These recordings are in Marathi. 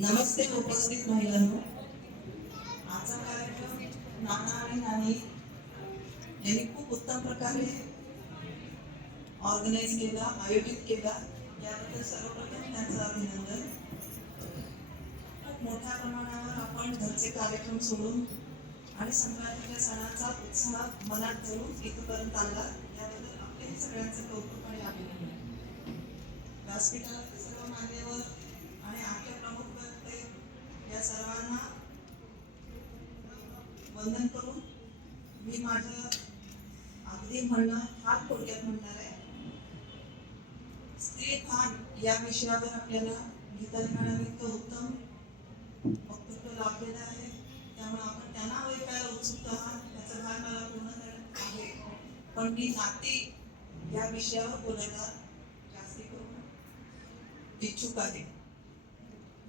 नमस्ते उपस्थित महिलांनो. आजचा कार्यक्रम नाना आणि नानी यांनी खूप उत्तम प्रकारे ऑर्गनाईज केला आयोजित केला. याबद्दल सर्वप्रथम त्यांचं अभिनंदन. खूप मोठ्या प्रमाणावर आपण घरचे कार्यक्रम सोडून आणि संक्रांतीच्या सणाचा उत्साह मनात धरून इथपर्यंत आणला सगळ्यांचं कौतुक आणि अभिनंदन व्यासपीठावरचे सर्व मान्यवर आणि आपल्या प्रमुख वक्ते या सर्वांना वंदन करून मी माझं अगदी म्हणणं हात थोडक्यात म्हणणार आहे स्त्री भान या विषयावर आपल्याला गीताने मॅडम इतकं उत्तम वक्तृत्व लाभलेलं आहे त्यामुळे आपण त्यांना ऐकायला उत्सुक आहात त्याचं भान मला पूर्ण आहे पण मी नाती या विषयावर बोलायला जास्ती करून इच्छुक आहे.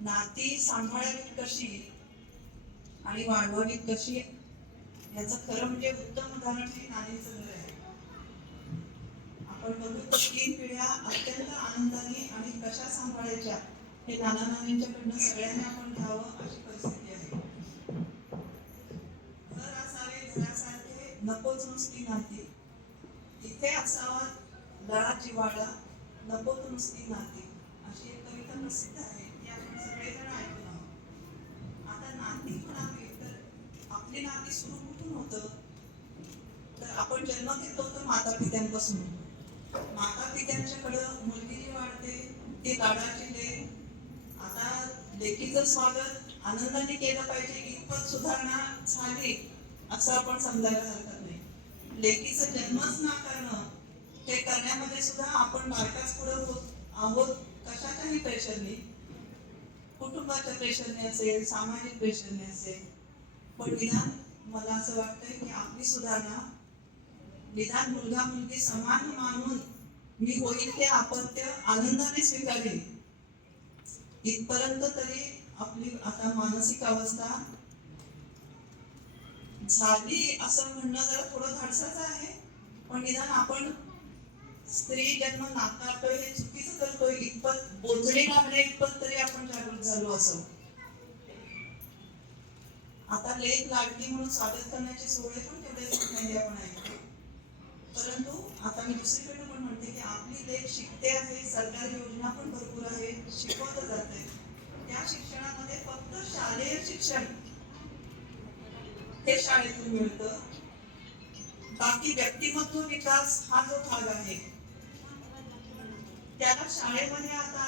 नाती सांभाळावीत कशी आणि वाढवावीत कशी याचं खरं म्हणजे उत्तम उदाहरण हे नानीचं घर आहे. आपण बघू तीन पिढ्या अत्यंत आनंदाने आणि कशा सांभाळायच्या हे नाना नानींच्याकडनं सगळ्यांनी आपण घ्यावं अशी परिस्थिती आहे. घर असावे घरासारखे नकोच नुसती नाती. इथे असावा लळा जिवाळा नकोच नुसती नाती. अशी एक कविता प्रसिद्ध आहे ती आपण सगळेजण ऐकून आहोत. आता नाती म्हणावी तर आपली नाती सुरू कुठून होतं? तर आपण जन्म घेतो तर माता पित्यांपासून माता पित्यांच्याकडं मुलगी जी वाढते ती लाडाची दे आता लेखीचं स्वागत आनंदाने केलं पाहिजे इतपत सुधारणा झाली असं आपण समजायला हरकत लेकीचं जन्मच नाकारणं ते करण्यामध्ये सुद्धा आपण बायकाच पुढे होत आहोत. कशाच्याही प्रेशरने कुटुंबाच्या प्रेशरने असेल सामाजिक प्रेशरने असेल. पण विधान मला असं वाटतंय की आपली सुधारणा निदान मुलगा मुलगी समान मानून मी होईल ते अपत्य आनंदाने स्वीकारेन इथपर्यंत तरी आपली आता मानसिक अवस्था झाली असं म्हणणं जरा थोडं धाडसाचं आहे. पण निदान आपण स्त्री जन्म नाकारतोय हे चुकीचं करतोय इतपत बोचणी लागणे इतपत तरी आपण जागृत झालो असं. आता लेख लाडकी म्हणून स्वागत करण्याचे सोहळे पण तेवढे नाही आपण ऐकतो परंतु आता मी दुसरीकडे पण म्हणते की आपली लेख शिकते आहे सरकारी योजना पण भरपूर आहे शिकवलं जाते त्या शिक्षणामध्ये फक्त शालेय शिक्षण हे शाळेतून मिळतं. बाकी व्यक्तिमत्व विकास हा जो भाग आहे त्याला शाळेमध्ये आता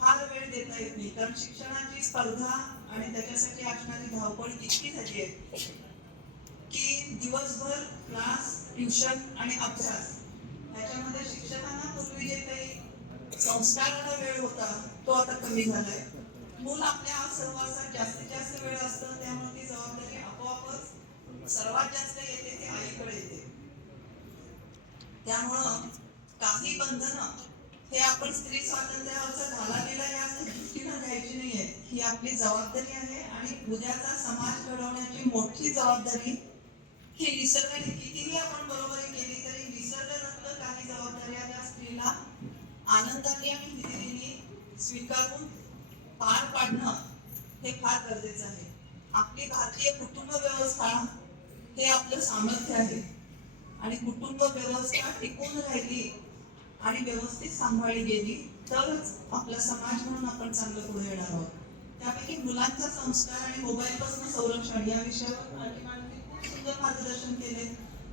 फार वेळ देता येत नाही. कारण शिक्षणाची स्पर्धा आणि त्याच्यासाठी असणारी धावपळ इतकी झाली आहे की दिवसभर क्लास ट्युशन आणि अभ्यास ह्याच्यामध्ये शिक्षकांना पूर्वी जे काही संस्काराला वेळ होता तो आता कमी झालाय. मूल आपल्या सहवासात जास्तीत जास्त वेळ असतं त्यामुळे ती जबाबदारी आपोआपच सर्वात जास्त येते ते आईकडे येते. त्यामुळं काही बंधनं हे आपण स्त्री स्वातंत्र्यावरचा घालालेला या दृष्टीनं घ्यायची नाहीये. ही आपली जबाबदारी आहे आणि उद्याचा समाज घडवण्याची मोठी जबाबदारी ही निसर्गाने कितीही आपण बरोबरी केली तरी निसर्गातलं काही जबाबदाऱ्या त्या स्त्रीला. आनंदाने आणि हिरिरीने स्वीकारून पार पाडणं हे फार गरजेचं आहे. आपली भारतीय कुटुंब व्यवस्था हे आपलं सामर्थ्य आहे. आणि कुटुंब व्यवस्था टिकून राहिली आणि व्यवस्थित सांभाळली गेली तरच आपला समाज म्हणून आपण चांगलं पुढे येणार आहोत. त्यापैकी मुलांचा संस्कार आणि मोबाईलपासून संरक्षण या विषयावर मालकी खूप सुंदर मार्गदर्शन केले.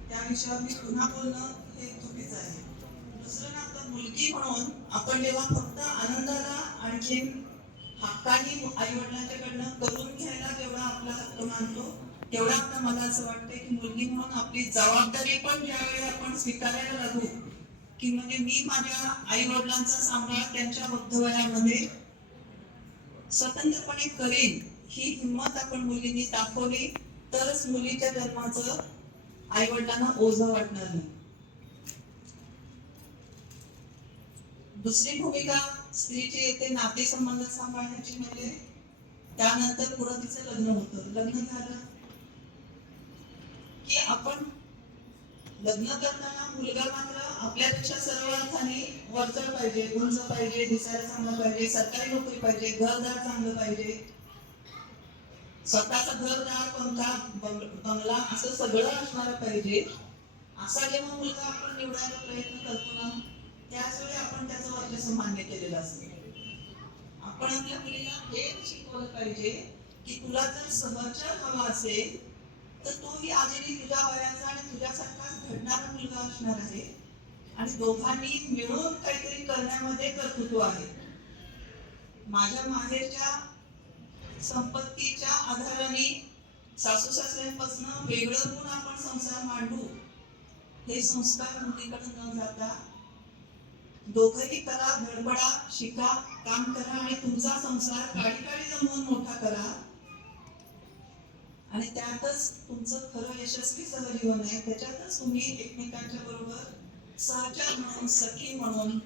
त्या विषयावर मी पुन्हा बोलणं हे चुकीचं आहे. दुसरं ना तर मुलगी म्हणून आपण जेव्हा फक्त आनंदाला आणखीन हक्कानी आई वडिलांच्याकडनं करून घ्यायला जेवढा आपला हक्क मानतो तेवढा आता मला असं वाटतंय की मुलगी म्हणून आपली जबाबदारी पण ज्यावेळी आपण स्वीकारायला लागू की म्हणजे मी माझ्या आई वडिलांचा सांभाळ त्यांच्या वृद्धवयामध्ये स्वतंत्रपणे करेन ही हिंमत आपण मुलींनी दाखवली तरच मुलीच्या जन्माचं आई वडिलांना ओझ वाटणार नाही. दुसरी भूमिका स्त्रीची येते नातेसंबंध सांभाळण्याची म्हणजे त्यानंतर पुढं तिचं लग्न होतं. लग्न झालं की आपण लग्न करताना मुलगा मात्र आपल्यापेक्षा सर्व अर्थाने वरचढ पाहिजे उंच पाहिजे दिसायला चांगलं पाहिजे सरकारी नोकरी पाहिजे घरदार चांगलं पाहिजे. स्वतःचा घरदार पंखा बंगला असं सगळं असणार पाहिजे. असा जेव्हा मुलगा आपण निवडायला प्रयत्न करतो ना त्याच वेळी आपण त्याचं वर्चस्व मान्य केलेलं असतं. आपण आपल्या मुलीला हे शिकवलं पाहिजे की तुला जर सहचर हवा असेल तर तोही आलेली तुझ्या वयाचा आणि तुझ्यासारखाच घडणारा मुलगा असणार आहे. आणि दोघांनी मिळून काहीतरी करण्यामध्ये कर्तृत्व आहे. माझ्या माहेरच्या संपत्तीच्या आधाराने सासू सासऱ्यांपासून वेगळं होऊन आपण संसार मांडू हे संस्कार मुलीकडे न जाता दोघंही करा धडपडा शिका काम करा आणि तुमचा संसार काळी काळी जमवून मोठा करा. आणि त्यातच तुमचं खरं यशस्वी सहजीवन आहे. त्याच्यातच तुम्ही एकमेकांच्या बरोबर सहचार म्हणून सखी म्हणून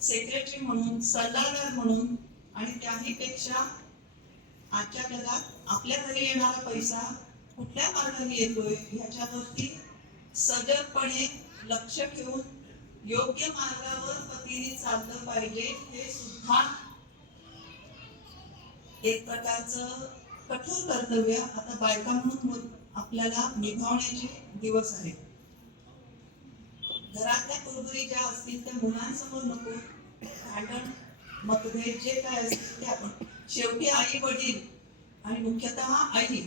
सेक्रेटरी म्हणून सल्लागार म्हणून आणि त्याही पेक्षा आजच्या जगात आपल्या घरी येणारा पैसा कुठल्या मार्गाने येतोय ह्याच्यावरती सजगपणे लक्ष ठेवून योग्य मार्गावर पतीने चाललं पाहिजे हे सुद्धा एक प्रकारचं कठोर कर्तव्य आता बायका म्हणून आपल्याला निभावण्याचे दिवस आहेत. घरातल्या कुरबुरी ज्या असतील त्या मुलांसमोर नको भांडण मतभेद जे काय असतील ते आपण शेवटी आई वडील आणि मुख्यतः आई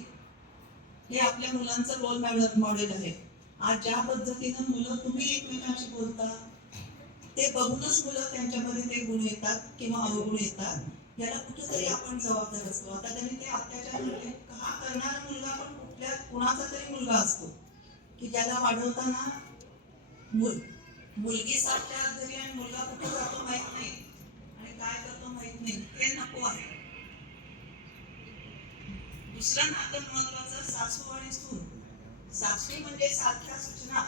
हे आपल्या मुलांचं रोल मॉडेल आहे. आज ज्या पद्धतीनं मुलं तुम्ही एकमेकांशी बोलता ते बघूनच मुलं त्यांच्यामध्ये ते गुण येतात किंवा अवगुण येतात. याला कुठेतरी आपण जबाबदार असतो. आता त्यांनी ते अत्याचार घडले हा करणारा मुलगा पण कुठल्या कुणाचा तरी मुलगा असतो. की ज्याला वाढवताना मुल मुलगी सारख्या घरी आणि मुलगा कुठे जातो माहीत नाही. आणि काय करतो माहीत नाही. हे नको आहे. दुसरं नातं महत्वाचं सासू आणि सून. सासू म्हणजे सारख्या सूचना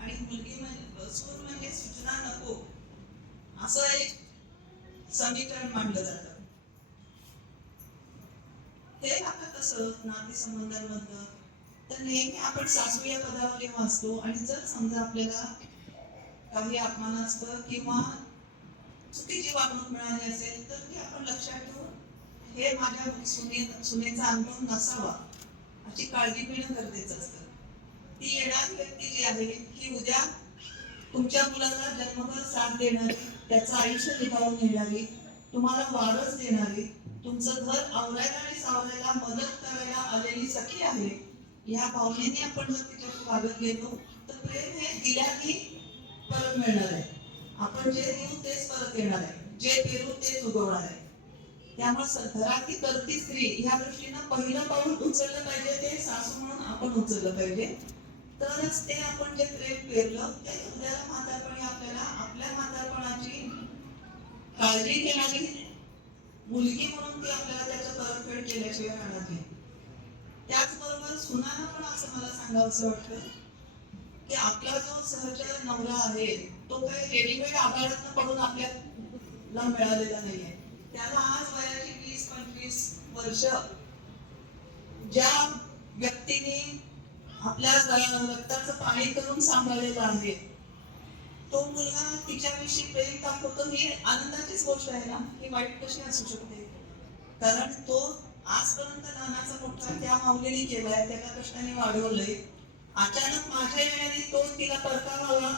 आणि मुलगी म्हणजे सूर म्हणजे सूचना नको. असं एक समीकरण मांडलं जातं. हे आता कसं नातेसंबंधांमधलं तर नेहमी आपण सासू या पदावर जेव्हा असतो आणि जर समजा आपल्याला काही अपमानास्पद किंवा चुकीची वागणूक मिळाली असेल तर ती आपण लक्षात ठेवून हे माझ्या सुने सुनेचा अनुभव नसावा अशी काळजी घेणं गरजेचं असतं. ती येणार व्यक्ती जी आहे की उद्या तुमच्या मुलाला जन्मभर साथ देणारी त्याचं आयुष्य निभावून घेणारी तुम्हाला वारस देणारी तुमचं घर आवरायला आणि सावरायला मदत करायला आलेली सखी आहे. या भावनेने आपण जर तिच्या वागत गेलो तर प्रेम हे दिल्याने परत मिळणार आहे. आपण जे देऊ तेच परत येणार आहे. जे पेरू तेच उगवणार आहे. त्यामुळे घरातली करती स्त्री ह्या दृष्टीनं पहिलं पाऊल उचललं पाहिजे ते सासू म्हणून आपण उचललं पाहिजे. तरच ते आपण जे प्रेम पेरलं ते उद्याला म्हातारपणी आपल्याला आपल्या म्हातारपणाची काळजी घेणारी मुलगी म्हणून ती आपल्याला त्याचं परतफेड केल्याशिवाय राहणार नाही. त्याचबरोबर सुनाना पण असं मला सांगावंसं वाटतं की आपला जो सहचर नवरा आहे तो काही रेडीमेड आघाड्यातनं पडून आपल्याला मिळालेला नाहीये. त्याला आज वयाची वीस पंचवीस वर्ष ज्या व्यक्तीने आपल्या रक्ताचं पाणी करून सांभाळलेलं आहे तो मुलगा तिच्याविषयी प्रेम दाखवतो. ही आनंदाचीच गोष्ट आहे ना. ही वाईट कशी असू शकते? कारण तो आजपर्यंत लहानाचा मोठा त्या माऊलीने केलाय. त्याला कष्टाने वाढवलंय. अचानक माझ्या येण्याने तो तिला परतावा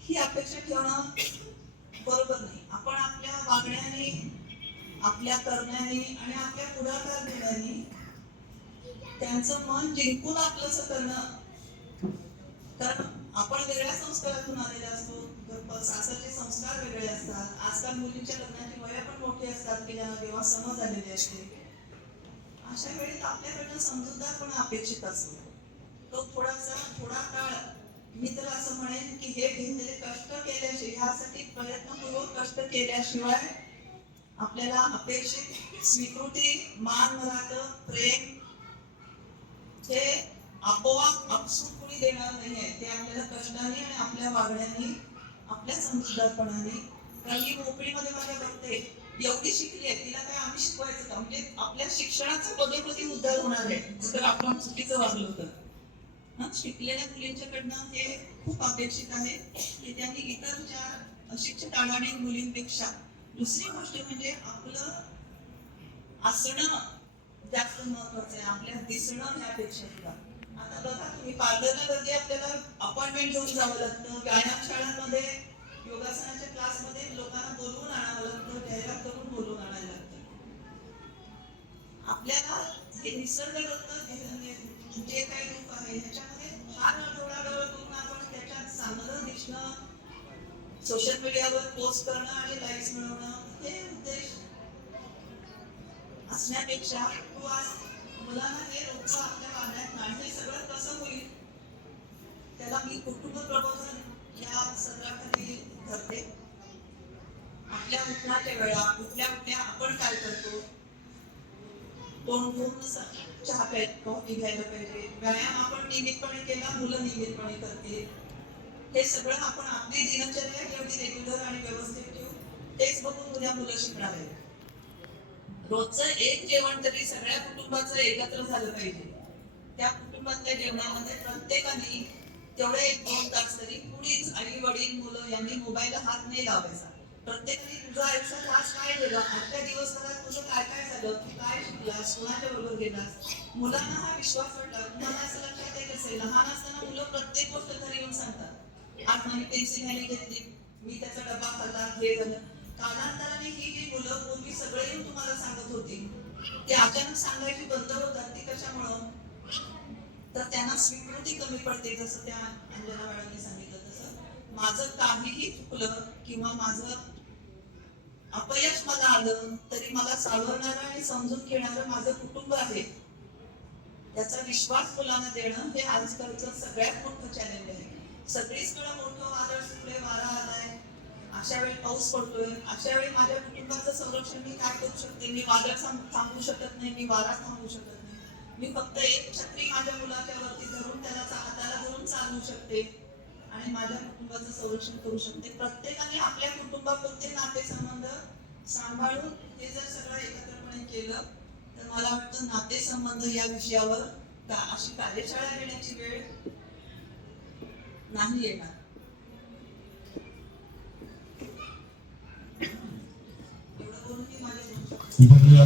ही अपेक्षा ठेवणं बरोबर नाही. आपण आपल्या वागण्याने आपल्या करण्याने आणि आपल्या पुढाकार घेण्याने त्यांचं मन जिंकून आपलं करणं. कारण आपण वेगळ्या संस्कारातून आलेले असतो. सासरचे संस्कार वेगळे असतात. आजकाल मुलींच्या लग्नाची वया पण मोठी असतात की ज्यांना तेव्हा समज आलेली असते. अशा वेळी आपल्याकडनं समजूतदार पण अपेक्षित असतो. तो थोडासा थोडा काळ मी तर असं म्हणेन की हे घेतलेले कष्ट केल्याशिवाय ह्यासाठी प्रयत्नपूर्वक कष्ट केल्याशिवाय आपल्याला अपेक्षित स्वीकृती मान मराठ प्रेम हे आपोआप आपसूक कुणी देणार नाहीये ते आपल्याला कष्टाने आणि आपल्या वागण्याने आपल्या समजूतदारपणाने कारण ही मोकळीमध्ये माझ्या बघते एवढी शिकली आहे तिला काय आम्ही शिकवायचं का? म्हणजे आपल्या शिक्षणाचा पदोपदी उद्धार होणार आहे जर आपण चुकीचं वागलो तर. हं, शिकलेल्या मुलींच्याकडनं हे खूप अपेक्षित आहे की त्यांनी इतर ज्या अशिक्षित अडाणी मुलींपेक्षा दुसरी गोष्ट म्हणजे आपलं असणं जास्त महत्वाचं आहे. आपल्या दिसणं यापेक्षा सुद्धा आता बघा तुम्ही पार्लरला कधी आपल्याला अपॉइंटमेंट घेऊन जावं लागतं. व्यायामशाळांमध्ये योगासनाच्या क्लासमध्ये लोकांना बोलवून आणावं लागतं जाहिरात करून बोलवून आणायला लागतं. आपल्याला हे निसर्गदत्त जे- जे काही रूप आहे ह्याच्यामध्ये फार ढवळाढवळ करून आपण त्याच्यात चांगलं दिसणं सोशल मीडियावर पोस्ट करणं आणि लाईक्स मिळवणं हे उद्देश असण्यापेक्षा उपवास मुलांना हे रोजचं आपल्या वागण्यात नाही सगळं कसं होईल त्याला मी कुटुंब प्रबोधन या सत्राखाली धरते. आपल्या उठण्याच्या वेळा कुठल्या कुठल्या आपण काय करतो तोंड धुवून चहा प्याय कॉफी घ्यायला पाहिजे व्यायाम आपण नियमितपणे केला मुलं नियमितपणे करतील. हे सगळं आपण आपली दिनचर्या जेवढी रेग्युलर आणि व्यवस्थित ठेवू तेच बघून उद्या मुलं शिकणार आहेत. रोजचं एक जेवण तरी सगळ्या कुटुंबाचं एकत्र झालं पाहिजे. त्या कुटुंबातल्या जेवणामध्ये प्रत्येकाने तेवढे एक दोन तास तरी कुणीच आई वडील मुलं यांनी मोबाईलला हात नाही लावायचा. प्रत्येकाने तुझ्या आयुष्यात आज काय गेलं आजच्या दिवसभरात तुझं काय काय झालं? तू काय शिकलास? कुणाच्या बरोबर गेलास? मुलांना हा विश्वास वाटला. तुम्हाला असं लक्षात येत असेल लहान असताना मुलं प्रत्येक गोष्ट घरी येऊन सांगतात. आज माझी पेन्सिल घेतली. मी त्याचा डबा खाल्ला हे झालं. कालांतराने ही जी मुलं पूर्वी सगळे येऊन तुम्हाला सांगत होती ते अचानक सांगायची बंद होतात ती कशामुळं? तर त्यांना स्वीकृती कमी पडते जसं त्या अंजना मॅडमने सांगितलं तसं. माझं काहीही चुकलं किंवा माझं अपयश मला आलं तरी मला चालवणारं आणि समजून घेणारं माझं कुटुंब आहे. याचा विश्वास मुलांना देणं हे आजकालचं सगळ्यात मोठं चॅलेंज आहे. सगळीच मोठं वादळ सुटले वारा आलाय. अशा वेळी पाऊस पडतोय अशा वेळी माझ्या कुटुंबाचं संरक्षण मी काय करू शकते? मी वादळ थांबू शकत नाही मी वारा थांबू शकत नाही. मी फक्त एक छत्री माझ्या मुलाच्या वरती धरून त्याला हाताला धरून चालवू शकते आणि माझ्या कुटुंबाचं संरक्षण करू शकते. प्रत्येकाने आपल्या कुटुंबापुरते नातेसंबंध सांभाळून हे जर सगळं एकत्रपणे केलं तर मला वाटतं नातेसंबंध या विषयावर का अशी कार्यशाळा घेण्याची वेळ नाही येणार. माझे